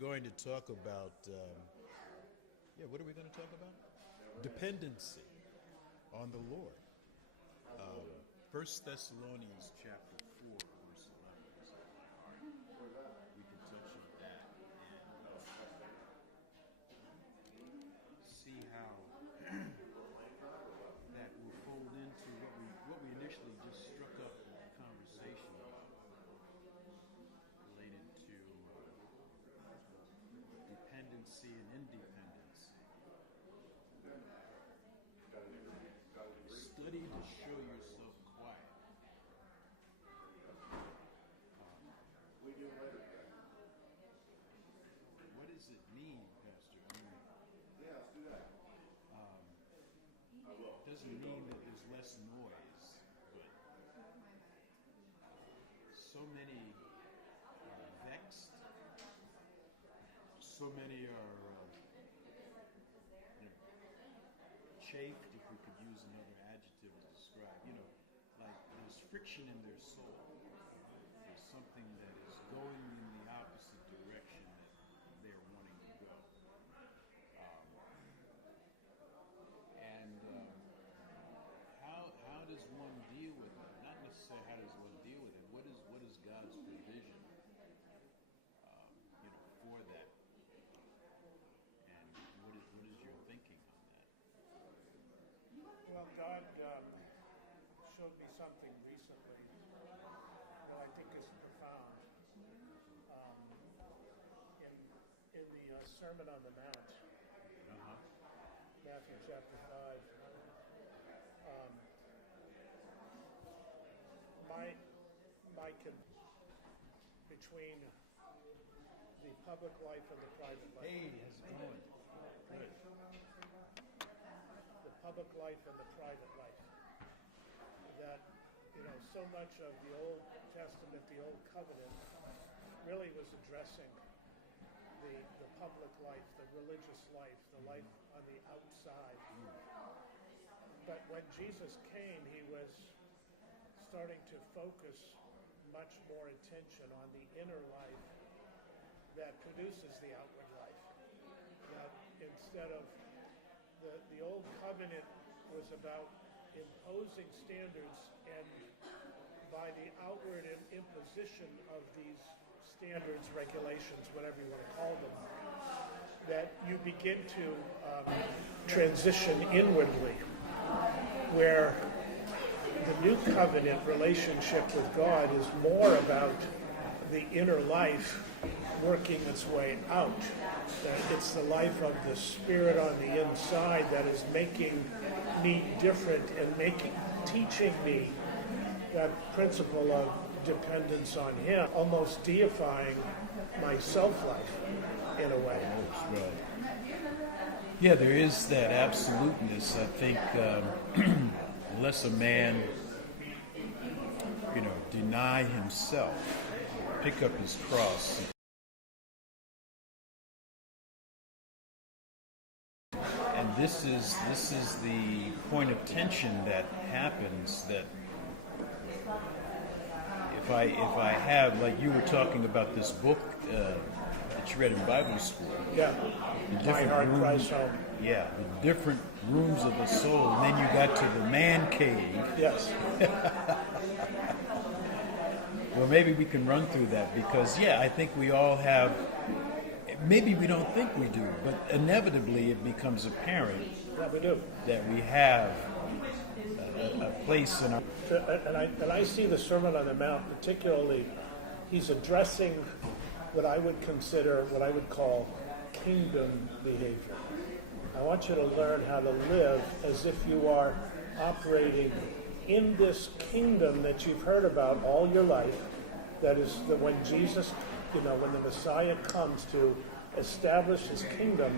going to talk about, what are we going to talk about? Dependency on the Lord. 1 Thessalonians chapter 4, verse 11 is on my heart. We can touch on that and see how that will fold into what we initially just struck up a conversation about related to dependency and independency. Study to show yourself quiet. What does it mean, Pastor? It doesn't mean that there's less noise, but so many are vexed, so many are chafed, if we could use another adjective to describe, like there's friction in their soul. There's something that is going in the opposite direction that they're wanting to go. How does one deal with it? Not necessarily how does one deal with it. What is God's provision, for that? And what is your thinking on that? Well, God showed me something recently that I think is profound. In the Sermon on the Mount, Matthew chapter 5, between the public life and the private life. Hey, how's it going? Good. The public life and the private life. That, so much of the Old Testament, the Old Covenant, really was addressing the public life, the religious life, the life on the outside. But when Jesus came, he was starting to focus much more attention on the inner life that produces the outward life. That instead of the Old Covenant was about imposing standards, and by the outward imposition of these standards, regulations, whatever you want to call them, that you begin to transition inwardly, where the new covenant relationship with God is more about the inner life working its way out. That it's the life of the Spirit on the inside that is making me different and teaching me that principle of dependence on Him, almost deifying my self-life in a way. Right. Yeah, there is that absoluteness. I think unless a man, deny himself, pick up his cross. And this is the point of tension that happens. That if I have, like you were talking about this book that you read in Bible school. Yeah. My Heart Cries Home. Yeah, the different rooms of the soul, and then you got to the man cave. Yes. Well, maybe we can run through that because, I think we all have, maybe we don't think we do, but inevitably it becomes apparent that we do. That we have a place in our... And I see the Sermon on the Mount, particularly, he's addressing what I would call kingdom behavior. I want you to learn how to live as if you are operating in this kingdom that you've heard about all your life. That is, when Jesus, when the Messiah comes to establish his kingdom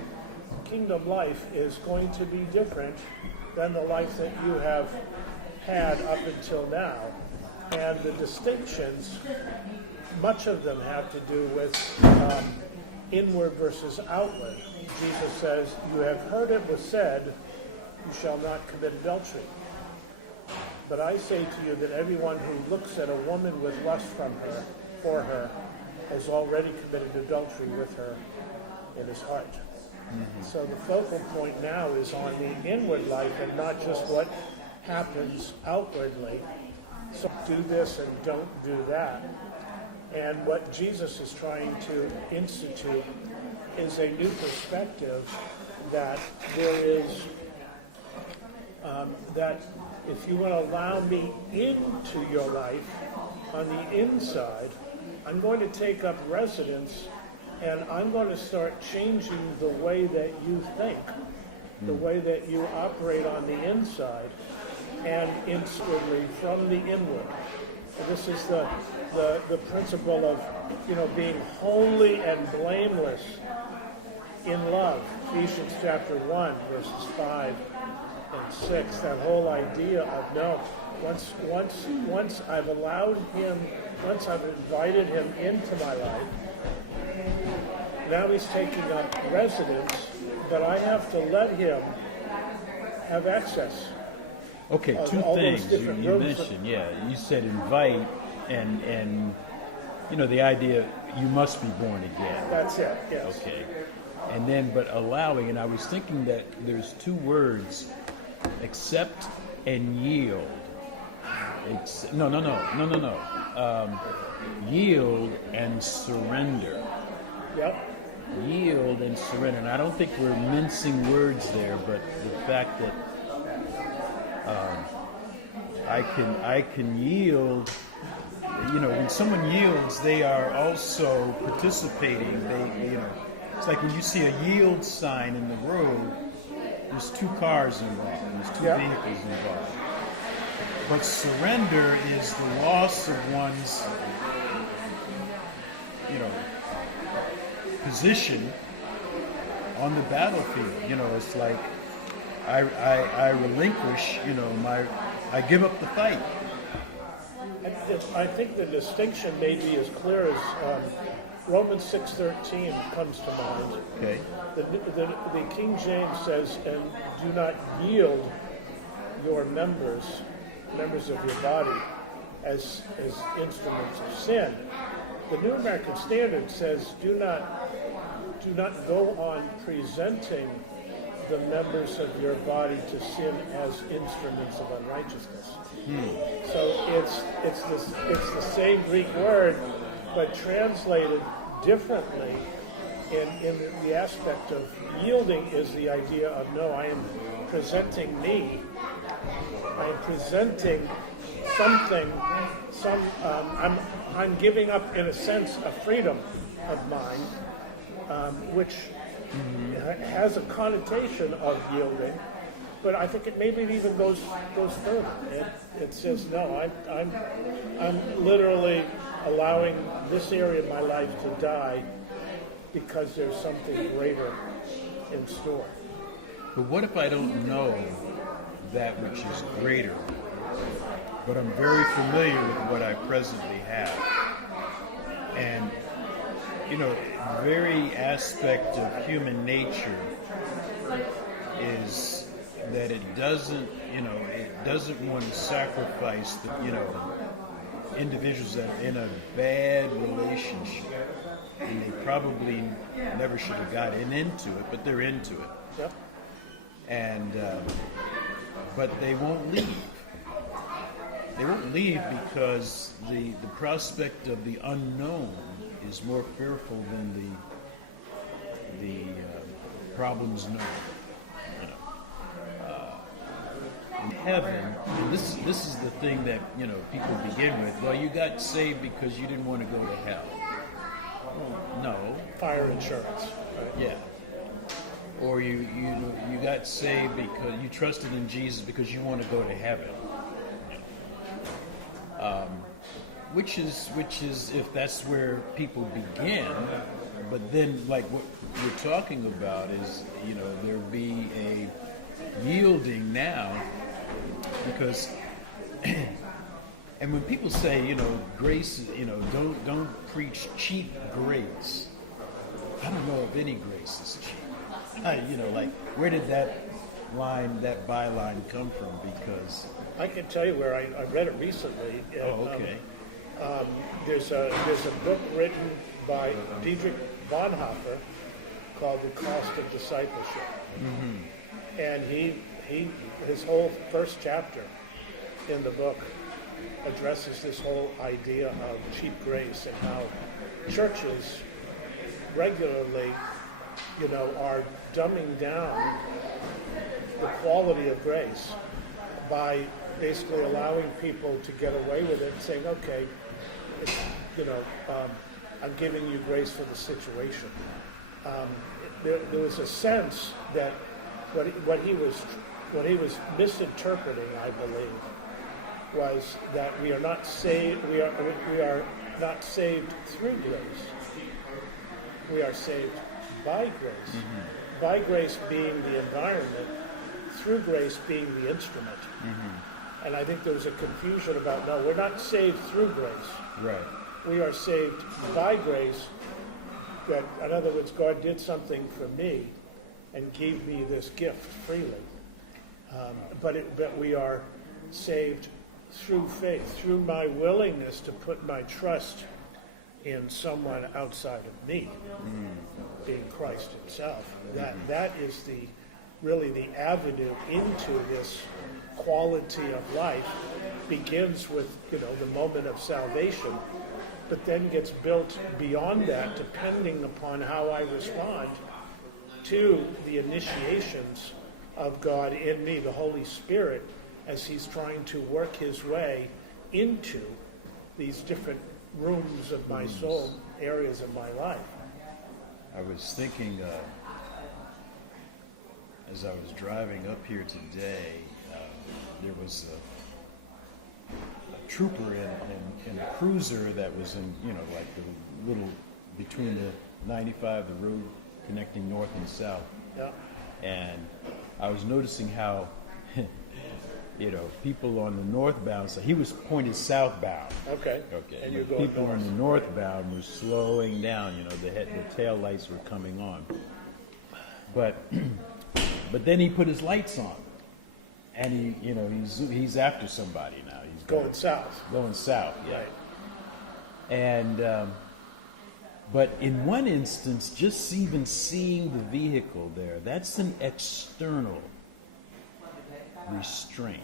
life is going to be different than the life that you have had up until now. And the distinctions, much of them have to do with inward versus outward. Jesus says, "You have heard it was said, you shall not commit adultery. But I say to you that everyone who looks at a woman with lust for her has already committed adultery with her in his heart. So the focal point now is on the inward life and not just what happens outwardly. So do this and don't do that. And what Jesus is trying to institute is a new perspective that there is, that if you will allow me into your life on the inside, I'm going to take up residence and I'm going to start changing the way that you think, the way that you operate on the inside and inwardly from the inward. This is the principle of, being holy and blameless in love. Ephesians chapter 1, verses 5 and 6, that whole idea of once I've allowed him, once I've invited him into my life, now he's taking up residence, but I have to let him have access. Okay, two things you mentioned. Yeah, you said invite and the idea you must be born again. That's it, yes. Okay. And then, but allowing, and I was thinking that there's two words, accept and yield. No. Yield and surrender. Yep. Yield and surrender. And I don't think we're mincing words there, but the fact that I can yield. When someone yields, they are also participating. It's like when you see a yield sign in the road, there's two cars involved, there's two vehicles involved. But surrender is the loss of one's, position on the battlefield. It's like I relinquish, I give up the fight. I think the distinction may be as clear as Romans 6:13 comes to mind. Okay. The King James says, and do not yield your members of your body as instruments of sin. The New American Standard says, do not go on presenting the members of your body to sin as instruments of unrighteousness. So it's the same Greek word, but translated differently. In the aspect of yielding is the idea of I am presenting me. I am presenting something. I'm giving up, in a sense, a freedom of mine, which has a connotation of yielding, but I think it maybe even goes further. It says no. I'm literally allowing this area of my life to die because there's something greater in store. But what if I don't know that which is greater, but I'm very familiar with what I presently have? And very aspect of human nature is that it doesn't want to sacrifice the individuals that are in a bad relationship, and they probably never should have gotten into it, but they're into it. Yep. And but they won't leave. They won't leave because the prospect of the unknown is more fearful than the problems known. In heaven, and this is the thing that people begin with. Well, you got saved because you didn't want to go to hell. No. Fire insurance. Right? Yeah. Or you got saved because you trusted in Jesus because you want to go to heaven. Which is if that's where people begin, but then like what we're talking about is there be a yielding now, because and when people say grace, don't preach cheap grace. I don't know if any grace is cheap. Like where did that byline come from? Because I can tell you where I read it recently. oh, okay. there's a book written by Dietrich Bonhoeffer called The Cost of Discipleship. And his whole first chapter in the book addresses this whole idea of cheap grace and how churches regularly, are dumbing down the quality of grace by basically allowing people to get away with it and saying, okay, I'm giving you grace for the situation. There was a sense that what he was misinterpreting, I believe, was that we are not saved. We are not saved through grace. We are saved by grace. By grace being the environment, through grace being the instrument. And I think there was a confusion about, no, we're not saved through grace. Right. We are saved by grace. That, in other words, God did something for me and gave me this gift freely. But we are saved through faith, through my willingness to put my trust in someone outside of me, being Christ himself. That is really the avenue into this quality of life. Begins with the moment of salvation, but then gets built beyond that, depending upon how I respond to the initiations of God in me, the Holy Spirit, as he's trying to work his way into these different rooms of my soul, areas of my life. I was thinking, as I was driving up here today, there was a trooper in a cruiser that was in, like the little, between the 95, the road connecting north and south. Yeah. And I was noticing how, people on the northbound, so he was pointed southbound. Okay. And you're going people on the northbound were slowing down, the tail lights were coming on. But then he put his lights on. And he's after somebody now. He's going south. Going south, yeah. Right. And but in one instance, just even seeing the vehicle there, that's an external restraint.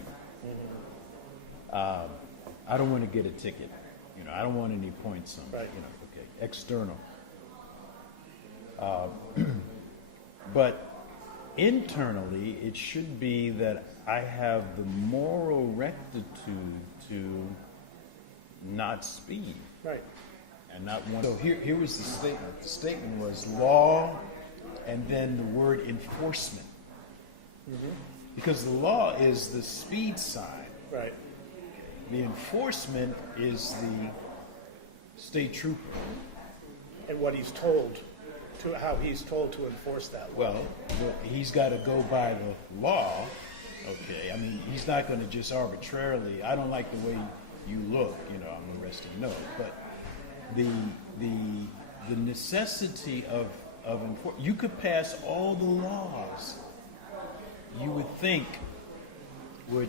I don't want to get a ticket. I don't want any points on. Right. Okay, external. But internally, it should be that I have the moral rectitude to not speed. Right. And not want. So here was the statement. The statement was law, and then the word enforcement. Because the law is the speed sign. Right. The enforcement is the state trooper. And what he's told, how he's told to enforce that law. Well, he's got to go by the law. Okay, I mean, he's not going to just arbitrarily. I don't like the way you look. I'm arresting. No, but the necessity of you could pass all the laws you would think would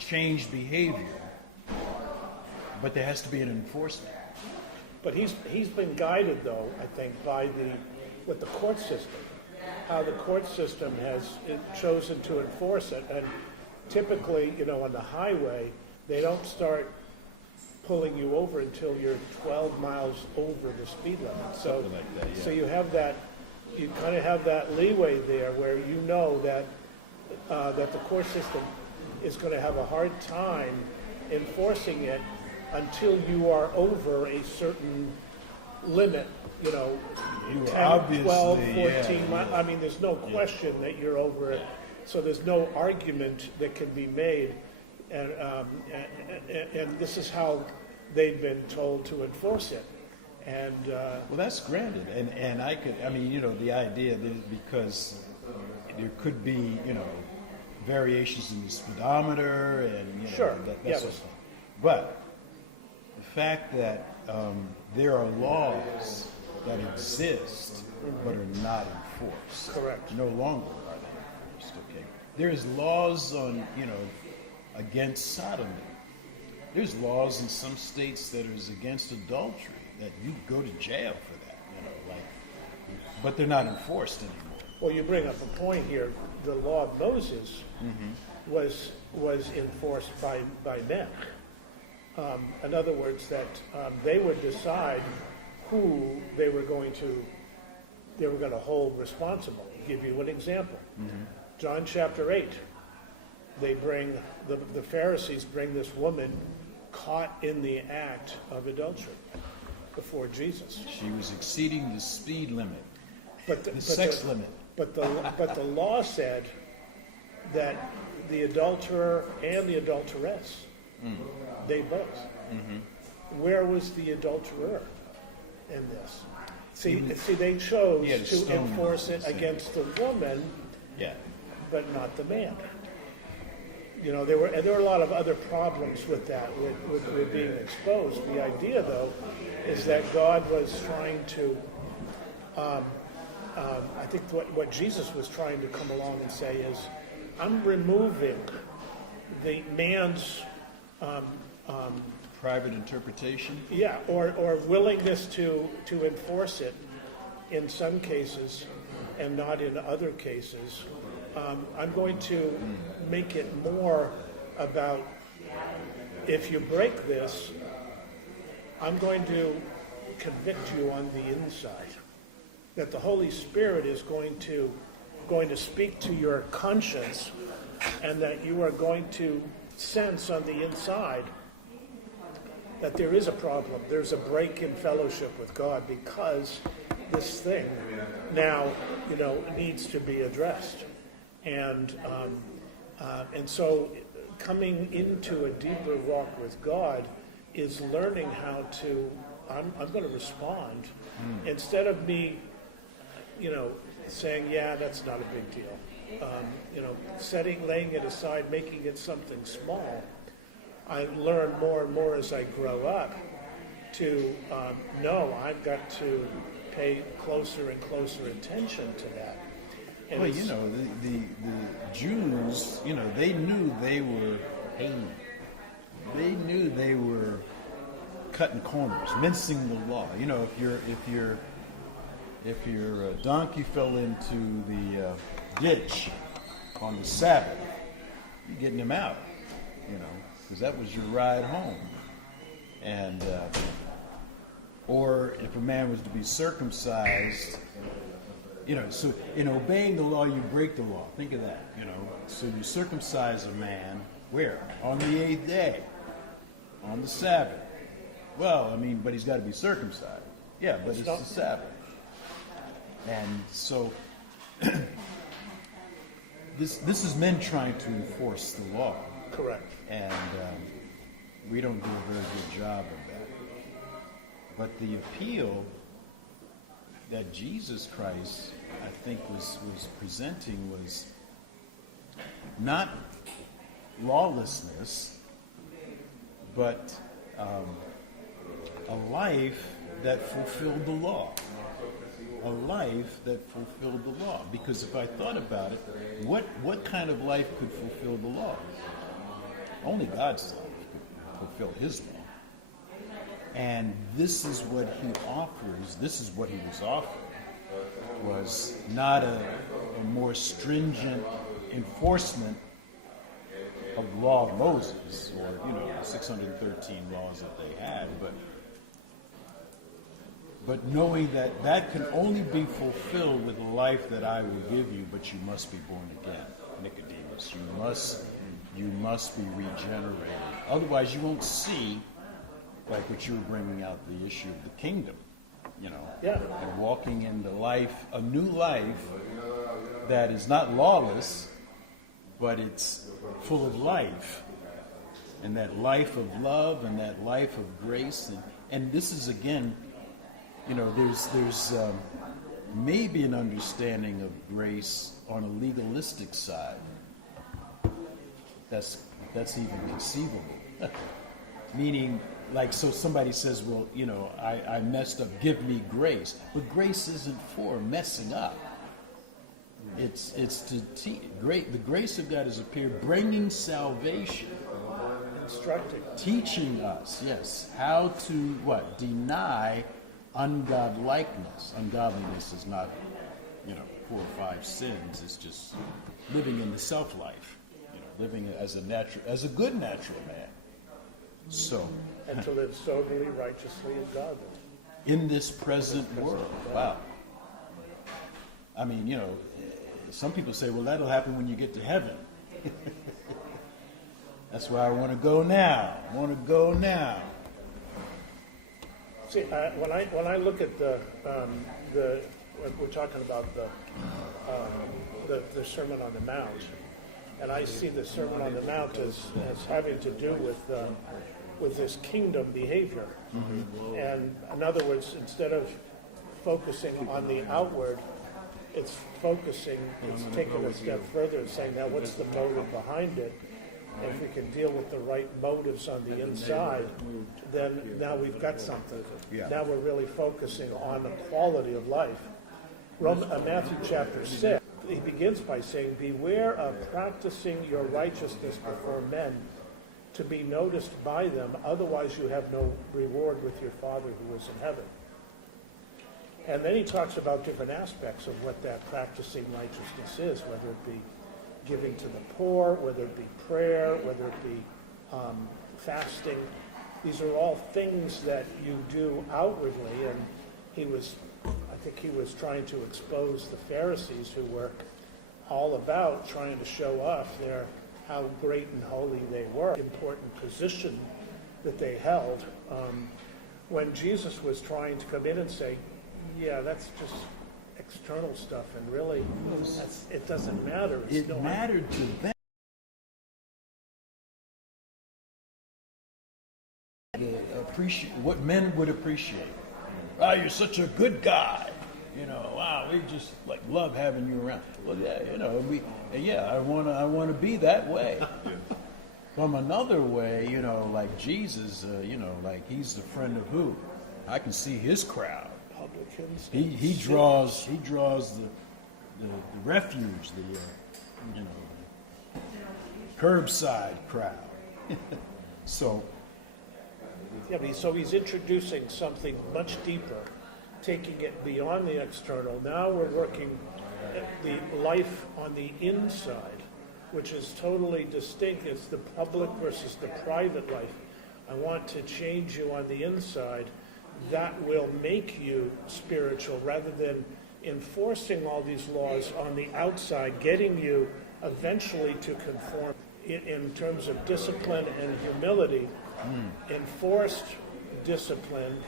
change behavior, but there has to be an enforcement. But he's been guided, though, I think, by with the court system, how the court system has chosen to enforce it. And typically, on the highway, they don't start pulling you over until you're 12 miles over the speed limit. So, like that, yeah. So you have that. You kind of have that leeway there, where that that the court system is going to have a hard time enforcing it until you are over a certain limit, 10, 12, 14 miles. I mean, there's no question that you're over it. So there's no argument that can be made. And this is how they've been told to enforce it. And well, that's granted. And the idea that because there could be, variations in the speedometer and, sure. That sort of thing. But the fact that there are laws that exist but are not enforced. Correct. No longer are they enforced. Okay. There's laws on against sodomy, There's laws in some states that is against adultery that you go to jail for that, but they're not enforced anymore. Well, you bring up a point here. The law of Moses was enforced by men. In other words, that they would decide who they were going to hold responsible. I'll give you an example. John chapter 8. They bring the Pharisees bring this woman caught in the act of adultery before Jesus. She was exceeding the speed limit, the sex limit. But the law said that the adulterer and the adulteress, they both. Where was the adulterer in this? See, they chose to enforce it against the woman, but not the man. There were a lot of other problems with that, with being exposed. The idea, though, is that God was trying to, I think what Jesus was trying to come along and say is, I'm removing the man's private interpretation. Or willingness to enforce it in some cases and not in other cases. I'm going to make it more about, if you break this, I'm going to convict you on the inside. That the Holy Spirit is going to speak to your conscience, and that you are going to sense on the inside that there is a problem. There's a break in fellowship with God because this thing now, needs to be addressed. And so coming into a deeper walk with God is learning how to, I'm going to respond instead of me, saying, yeah, that's not a big deal. Laying it aside, making it something small. I learn more and more as I grow up to know I've got to pay closer and closer attention to that. And well, the Jews, they knew they were hating. They knew they were cutting corners, mincing the law. If your donkey fell into the ditch on the Sabbath, you're getting him out, because that was your ride home. And or if a man was to be circumcised, so in obeying the law, you break the law. Think of that, So you circumcise a man where? On the 8th day, on the Sabbath. Well, but he's got to be circumcised. Yeah, but it's the Sabbath. And so this is men trying to enforce the law. Correct. And we don't do a very good job of that. But the appeal that Jesus Christ, I think, was presenting was not lawlessness, but a life that fulfilled the law. A life that fulfilled the law. Because if I thought about it, what kind of life could fulfill the law? Only God's life could fulfill His law. And this is what He offers. This is what He was offering. Was not a more stringent enforcement of the law of Moses, or the 613 laws that they had, but knowing that can only be fulfilled with a life that I will give you, but you must be born again, Nicodemus. You must be regenerated. Otherwise, you won't see, like what you were bringing out, the issue of the kingdom. And walking in the life, a new life that is not lawless, but it's full of life, and that life of love and that life of grace, and this is again, there's maybe an understanding of grace on a legalistic side. That's even conceivable. Meaning, so somebody says, well, I messed up, give me grace. But grace isn't for messing up. It's to the grace of God has appeared, bringing salvation instructing us. Teaching us, yes, how to what? Deny ungodlikeness. Ungodliness is not, 4 or 5 sins. It's just living in the self-life, living as a good natural man. So, And to live soberly, righteously, and godly. In this present world. Wow. I mean, some people say, well, that'll happen when you get to heaven. That's why I want to go now. See, when I look at we're talking about the Sermon on the Mount, and I see the Sermon on the Mount as having to do with this kingdom behavior. Mm-hmm. And in other words, instead of focusing on the outward, it's taking a step further and saying, now what's the motive behind it? And if we can deal with the right motives on the inside, then now we've got something. Yeah. Now we're really focusing on the quality of life. Matthew chapter 6, he begins by saying, beware of practicing your righteousness before men to be noticed by them, otherwise you have no reward with your Father who is in heaven. And then he talks about different aspects of what that practicing righteousness is, whether it be giving to the poor, whether it be prayer, whether it be fasting. These are all things that you do outwardly, and I think he was trying to expose the Pharisees, who were all about trying to show off how great and holy they were, important position that they held. When Jesus was trying to come in and say, yeah, that's just external stuff, and really, it doesn't matter. It mattered to them. Appreciate what men would appreciate. Oh, you're such a good guy. Wow, we just love having you around. Well, yeah, I want to be that way. From another way, like Jesus, he's the friend of who? I can see his crowd. He draws the refuge, the curbside crowd. So he's introducing something much deeper, taking it beyond the external. Now we're working the life on the inside, which is totally distinct. It's the public versus the private life. I want to change you on the inside. That will make you spiritual, rather than enforcing all these laws on the outside, getting you eventually to conform in terms of discipline and humility. Enforced discipline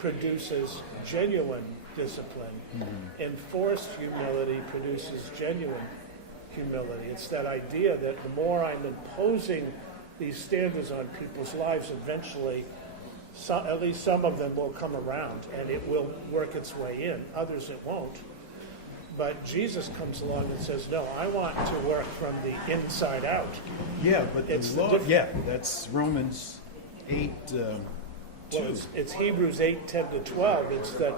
produces genuine discipline. Enforced humility produces genuine humility. It's that idea that the more I'm imposing these standards on people's lives, eventually at least some of them will come around and it will work its way in. Others it won't. But Jesus comes along and says, no, I want to work from the inside out. Yeah, but it's that's Romans 8, 2. Well, it's Hebrews 8, 10 to 12. It's that,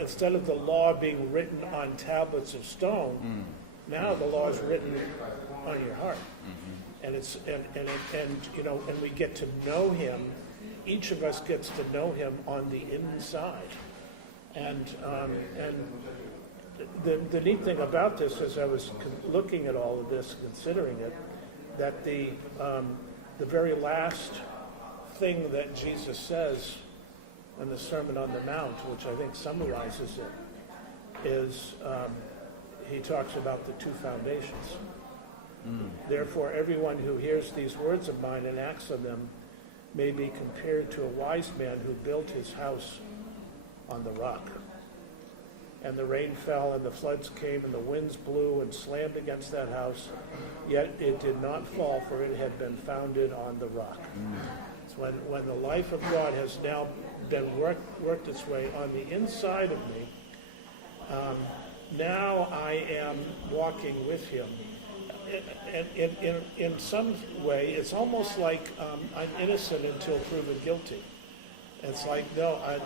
instead of the law being written on tablets of stone, now the law is written on your heart. And and we get to know him. Each of us gets to know him on the inside. And the neat thing about this, as I was looking at all of this, considering it, that the very last thing that Jesus says in the Sermon on the Mount, which I think summarizes it, is he talks about the two foundations. Therefore, everyone who hears these words of mine and acts on them may be compared to a wise man who built his house on the rock. And the rain fell, and the floods came, and the winds blew and slammed against that house, yet it did not fall, for it had been founded on the rock. So when the life of God has now been worked its way on the inside of me, now I am walking with him. And in some way, it's almost like I'm innocent until proven guilty. It's like, I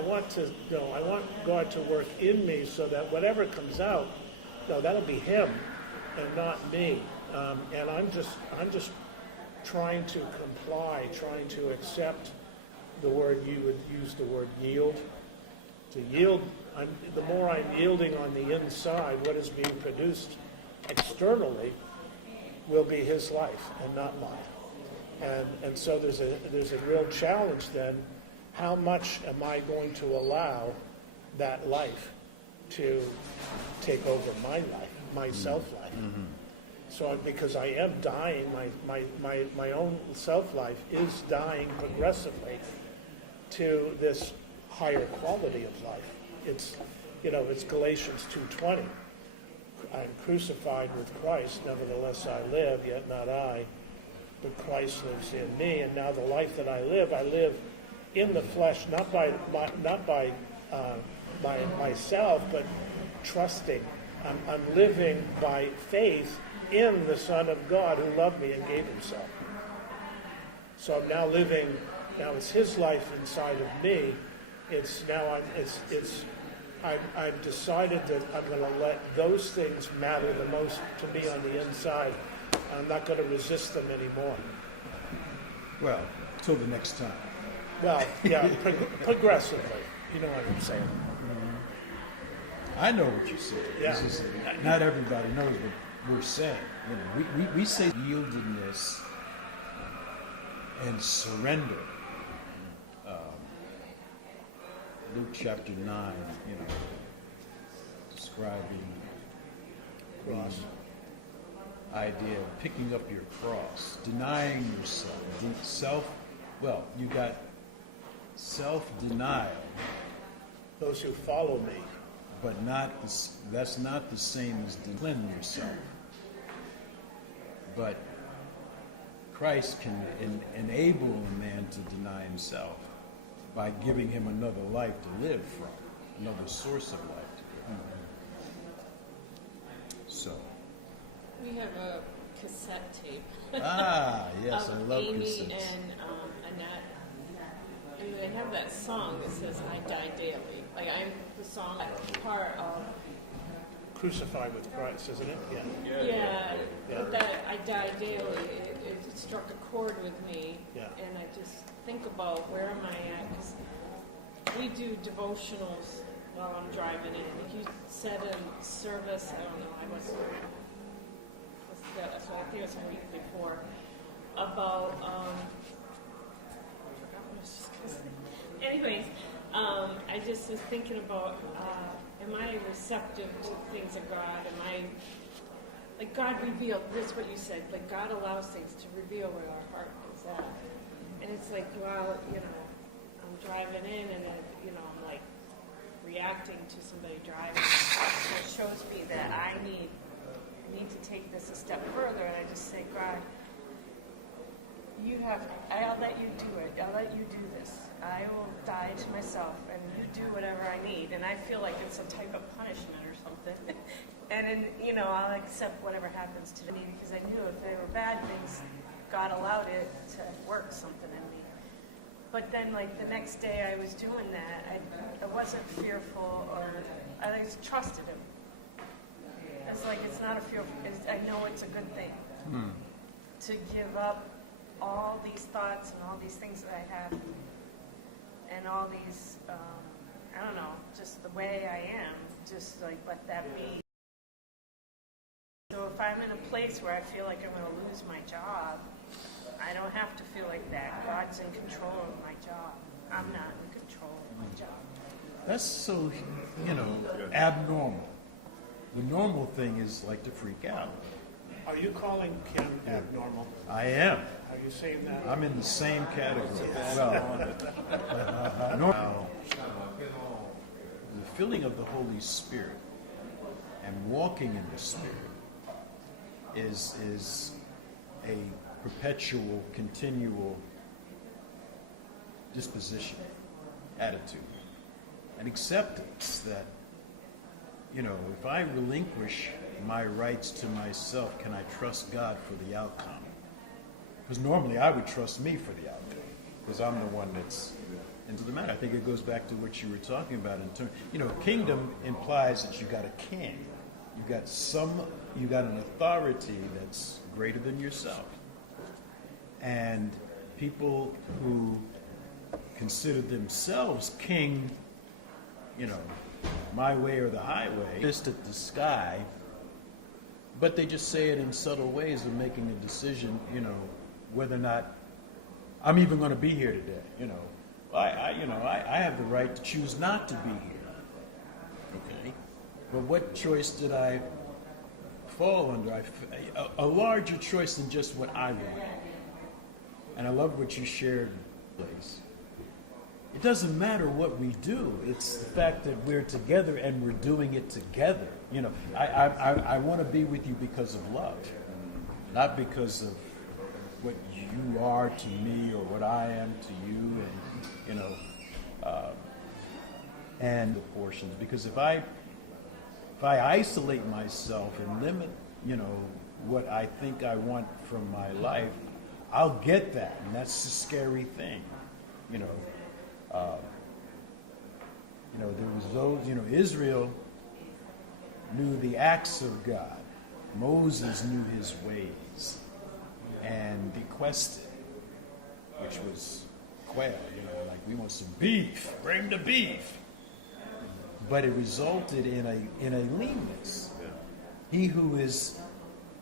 want God to work in me so that whatever comes out, that'll be him and not me. And I'm just trying to comply, trying to accept the word, you would use the word yield. To yield, the more I'm yielding on the inside, what is being produced externally will be his life and not mine. And so there's a real challenge then. How much am I going to allow that life to take over my life, my self-life? Mm-hmm. So because I am dying, my own self-life is dying progressively to this higher quality of life. It's Galatians 2:20. I'm crucified with Christ, nevertheless I live, yet not I, but Christ lives in me. And now the life that I live in the flesh, not by myself, but trusting. I'm living by faith in the Son of God who loved me and gave himself. So I'm now living. Now it's his life inside of me. I've decided that I'm going to let those things matter the most to me on the inside. I'm not going to resist them anymore. Well, till the next time. Well, yeah, progressively. You know what I'm saying. I know what you're saying. Yeah. It's just, not everybody knows what we're saying. We say yieldedness and surrender. Luke chapter 9, describing the idea of picking up your cross, denying yourself. You got self-denial. Those who follow me. But that's not the same as discipline yourself. But Christ can enable a man to deny himself by giving him another life to live from, another source of life to live from. So. We have a cassette tape. Yes, I love Amy cassettes. And Annette. And they have that song that says, I die daily. Like, I'm the song part of... Crucified with Christ, isn't it? Yeah. But that I die daily, it struck a chord with me. Yeah. And I just think about where am I at? Because we do devotionals while I'm driving. And I think you said in service, I don't know, I think it was a week before, about, I forgot what I was just going to say. Anyways, I just was thinking about, am I receptive to things of God? Am I, like God revealed, this is what you said, like God allows things to reveal where our heart is at. And it's like, well, I'm driving in and then, I'm like reacting to somebody driving. So it shows me that I need to take this a step further, and I just say, God, I'll let you do it. I'll let you do this. I will die to myself, and you do whatever I need. And I feel like it's some type of punishment or something. And then, I'll accept whatever happens to me, because I knew if they were bad things, God allowed it to work something in me. But then, like, the next day I was doing that, I wasn't fearful, or I just trusted him. It's like, it's not a fear. I know it's a good thing to give up all these thoughts and all these things that I have, and all these, I don't know, just the way I am, just like let that be. So if I'm in a place where I feel like I'm going to lose my job, I don't have to feel like that. God's in control of my job. I'm not in control of my job. That's so, abnormal. The normal thing is like to freak out. Are you calling Kim abnormal? I am. Are you saying that? I'm in the same category. The filling of the Holy Spirit and walking in the Spirit is a perpetual, continual disposition, attitude, and acceptance that, if I relinquish my rights to myself, can I trust God for the outcome? Because normally I would trust me for the outcome, because I'm the one that's into the matter. I think it goes back to what you were talking about in terms, kingdom implies that you got a king. You got an authority that's greater than yourself. and people who consider themselves king, you know, my way or the highway, just at the sky, but they just say it in subtle ways of making a decision, you know, whether or not I'm even going to be here today. You know, I have the right to choose not to be here. Okay, but what choice did I fall under? A larger choice than just what I want. And I love what you shared, Blaze. It doesn't matter what we do. It's the fact that we're together and we're doing it together. You know, I want to be with you because of love, not because of what you are to me or what I am to you, and you know, and the portions. Because if I isolate myself and limit, you know, what I think I want from my life, I'll get that, and that's the scary thing, you know. There was those, you know, Israel knew the acts of God. Moses knew his ways and bequested, which was quail, you know, like we want some beef, bring the beef. But it resulted in a leanness. He who is,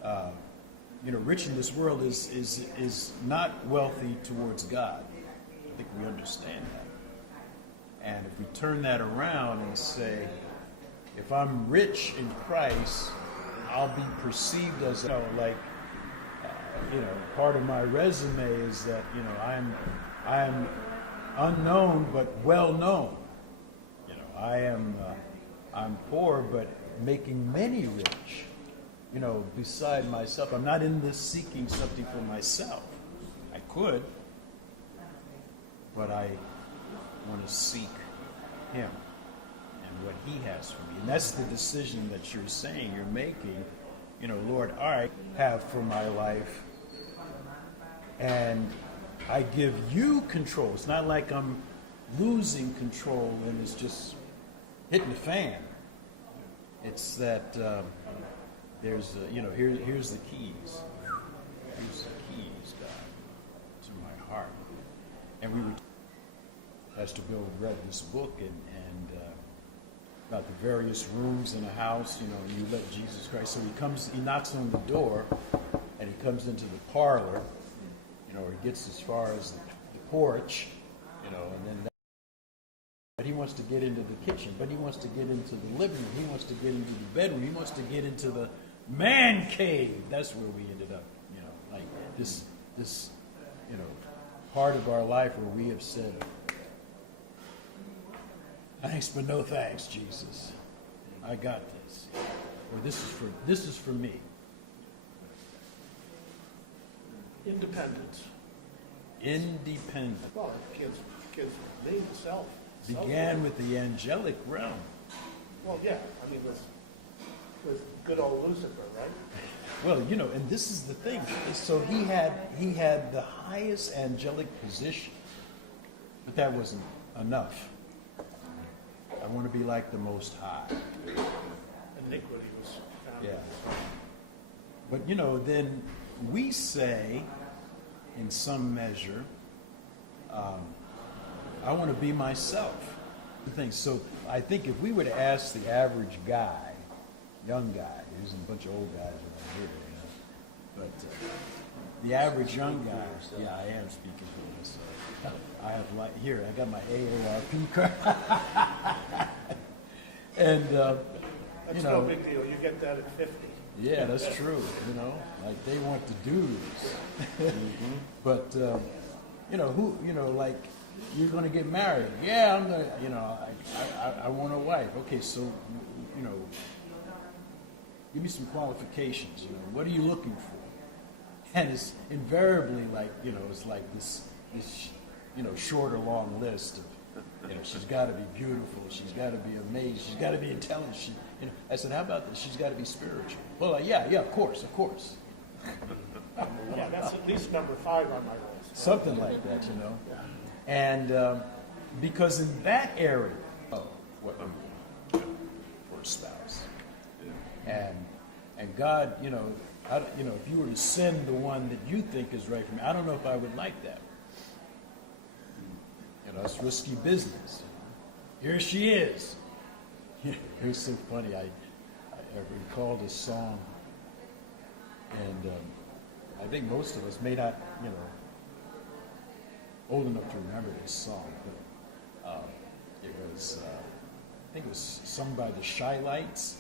you know, rich in this world is not wealthy towards God. I think we understand that. And if we turn that around and say, if I'm rich in Christ, I'll be perceived as, you know, like, you know, part of my resume is that, you know, I'm unknown but well known. You know, I'm poor but making many rich. You know, beside myself, I'm not in this seeking something for myself. I could, but I want to seek Him and what He has for me. And that's the decision that you're saying, you're making. You know, Lord, I have for my life, and I give you control. It's not like I'm losing control and it's just hitting the fan. It's that there's, you know, here's the keys. Here's the keys, God, to my heart. And we were, Pastor Bill read this book and about the various rooms in a house, you know, you let Jesus Christ. So he knocks on the door, and he comes into the parlor, you know, or he gets as far as the porch, you know, and then but he wants to get into the kitchen, but he wants to get into the living room, he wants to get into the bedroom, he wants to get into the man cave. That's where we ended up, you know, like this, you know, part of our life where we have said, thanks, but no thanks, Jesus. I got this. Or this is for me. Independence. Independent. Well, kids made self. Began with the angelic realm. Well, yeah. I mean, with good old Lucifer, right? Well, you know, and this is the thing. So he had the highest angelic position, but that wasn't enough. I want to be like the Most High. Iniquity was found. Yeah. But, you know, then we say, in some measure, I want to be myself. So I think if we were to ask the average guy, young guy, there's a bunch of old guys around here, you know, but the average young guy, yeah, I am speaking for myself. I have here, I got my AARP card. And, That's you know. No big deal. You get that at 50. Yeah, that's true, you know, like they want the dudes. But, you know, like, you're going to get married. Yeah, I'm going to, you know, I want a wife. Okay, so, you know, give me some qualifications, you know, what are you looking for? And it's invariably like, you know, it's like this you know, short or long list of, you know, she's got to be beautiful, she's got to be amazing, she's got to be intelligent. You know, I said, how about this? She's got to be spiritual. Well, yeah, of course. Yeah, that's at least number 5 on my list. Something like that, you know. And because in that area, what I'm for a spouse, and God, you know, you know, if you were to send the one that you think is right for me, I don't know if I would like that. You know, it's risky business. Here she is. It was so funny. I recall this song, and I think most of us may not, you know, old enough to remember this song, but it was, I think it was sung by the Shy Lights,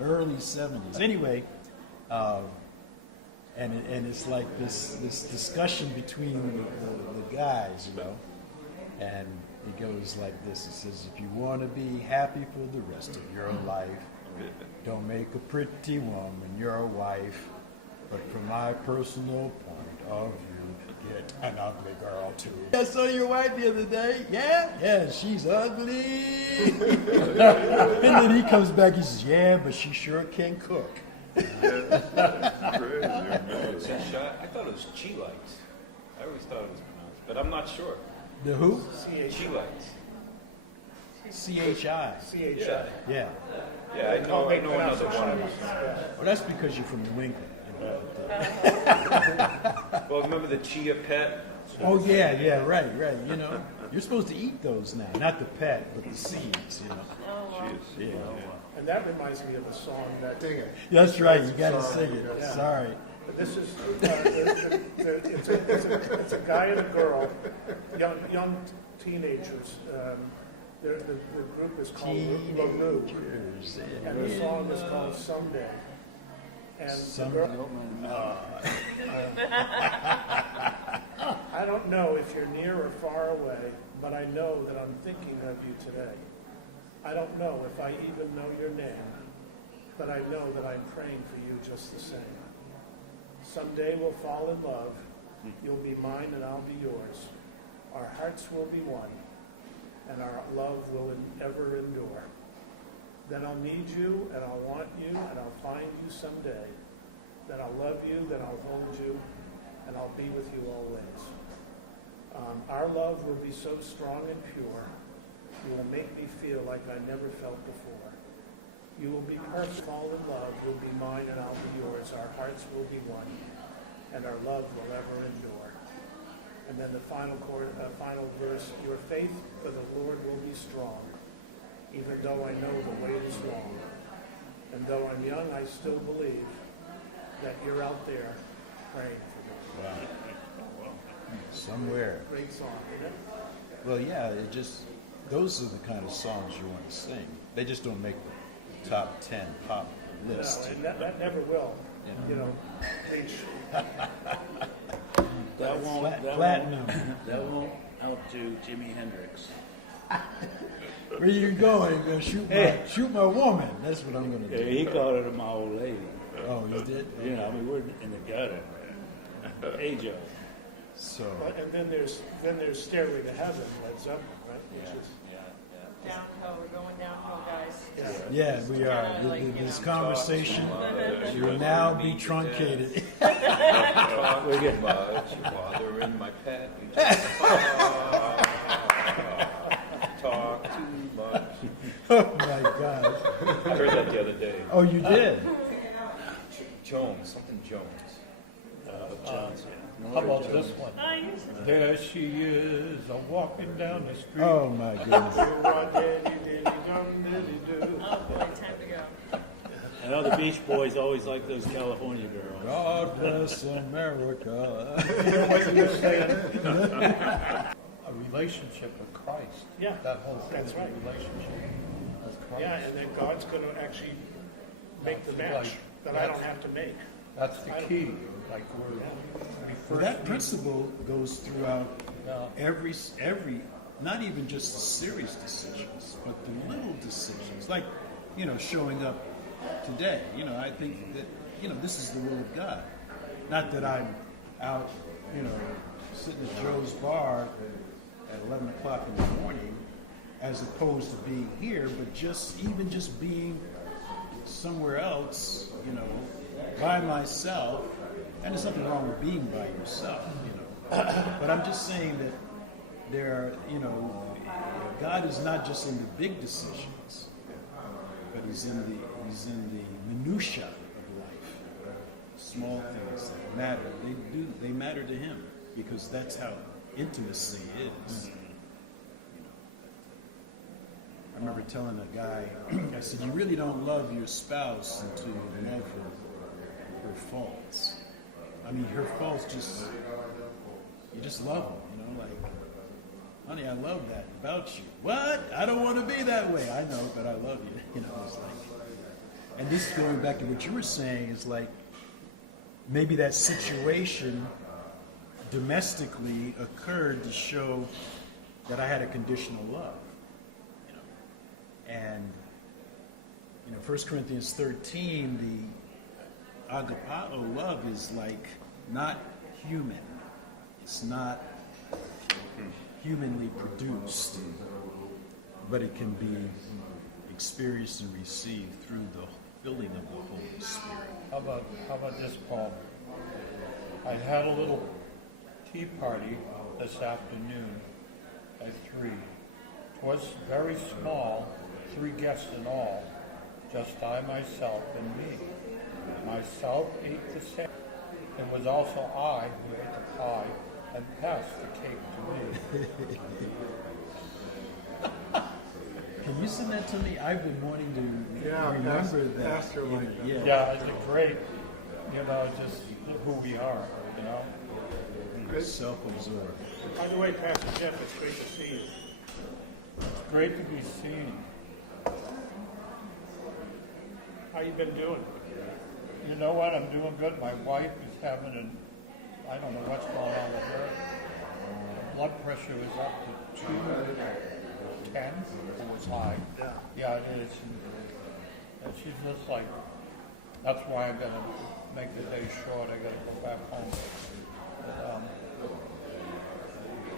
early 70s. Anyway, and it's like this discussion between the guys, you know, and it goes like this. It says, if you want to be happy for the rest of your life, don't make a pretty woman your wife, but from my personal point of view, get an ugly girl too. I saw your wife the other day. Yeah, she's ugly. And then he comes back, he says, yeah, but she sure can cook. I thought it was Chi-Lites. I always thought it was pronounced, but I'm not sure. The who? Chi-Lites. C-H-I. C-H-I. Yeah. Yeah, I know another one. Well, that's because you're from New England. You know, Well, remember the Chia Pet? oh, yeah, right. You know, you're supposed to eat those now. Not the pet, but the seeds, you know. Yeah. And that reminds me of a song that. That's right, you got to sing it. Yeah. Sorry. But this is, it's a guy and a girl, young teenagers. The group is called Lagoon, Teenagers. and the song is called Someday. And the Some, girl, I don't know if you're near or far away, but I know that I'm thinking of you today. I don't know if I even know your name, but I know that I'm praying for you just the same. Someday we'll fall in love. You'll be mine and I'll be yours. Our hearts will be one, and our love will ever endure. Then I'll need you, and I'll want you, and I'll find you someday. Then I'll love you, then I'll hold you, and I'll be with you always. Our love will be so strong and pure, you will make me feel like I never felt before. You will be perfect, fall in love, you'll be mine and I'll be yours. Our hearts will be one, and our love will ever endure. And then the final verse, your faith for the Lord will be strong, even though I know the way is long. And though I'm young, I still believe that you're out there praying for me. wow. Somewhere. Great song, isn't it? Well, yeah, those are the kind of songs you want to sing. They just don't make the top 10 pop No, list. and that never will, you know, reach. Platinum. That won't outdo Jimi Hendrix. Where you going? Gonna shoot my woman. That's what I'm gonna Yeah, do. he called her my old lady. Oh, you did? You know, I mean, we're in the gutter. Hey, Joe. So, And then there's Stairway to Heaven, Led Zeppelin, right? Which is, Downhill, we're going downhill, guys. yeah, we are. This conversation will now be truncated. Talk too much, bothering my pet. Talk too much. Oh my God. I heard that the other day. Oh, you did? Jones, something Jones. Jones, How about this one? Oh, yes. There she is, walking down the street. Oh my goodness. Oh, boy, time to go. I know the Beach Boys always like those California girls. God bless America. A relationship with Christ. Yeah, That whole thing that's is a right. relationship with Christ. yeah, and then God's going to actually make the match that I don't have to make. That's the key. Like we Well, first that meet- principle goes throughout Yeah. every, not even just the serious decisions, but the little decisions, like, you know, showing up today. You know, I think that, you know, this is the will of God. Not that I'm out, you know, sitting at Joe's bar at 11 o'clock in the morning, as opposed to being here, but just being somewhere else, you know, by myself. And there's nothing wrong with being by yourself, you know. But I'm just saying that there are, you know, God is not just in the big decisions, but He's in the minutia of life. small things that matter. They matter to him because that's how intimacy is. I remember telling a guy, I said, you really don't love your spouse until you love her faults. I mean, her faults you just love them, like, honey, I love that about you. What? I don't want to be that way. I know, but I love you. It's like, and this is going back to what you were saying, is like, maybe that situation domestically occurred to show that I had a conditional love. And 1 Corinthians 13, the agapao love is like not human. It's not humanly produced, but it can be experienced and received through the filling of the Holy Spirit. How about this, Paul? I had a little tea party this afternoon at 3. It was very small, 3 guests in all, just I, myself, and me. Myself ate the sandwich. It was also I who ate the pie and passed the cake to me. Can you send that to me? I've been wanting to remember that. Pastor like that. Yeah, it's a great, just who we are, Self-absorbed. By the way, Pastor Jeff, it's great to see you. It's great to be seen. How you been doing? You know what? I'm doing good. My wife is having I don't know what's going on with her. Her blood pressure is up to 210. It was high. Yeah, it is. And she's just like, that's why I'm going to make the day short. I got to go back home.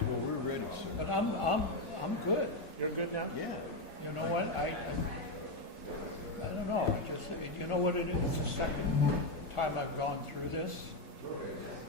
Well, we're ready, sir. But I'm good. You're good now? Yeah. You know what? I don't know. You know what it is? It's the second time I've gone through this.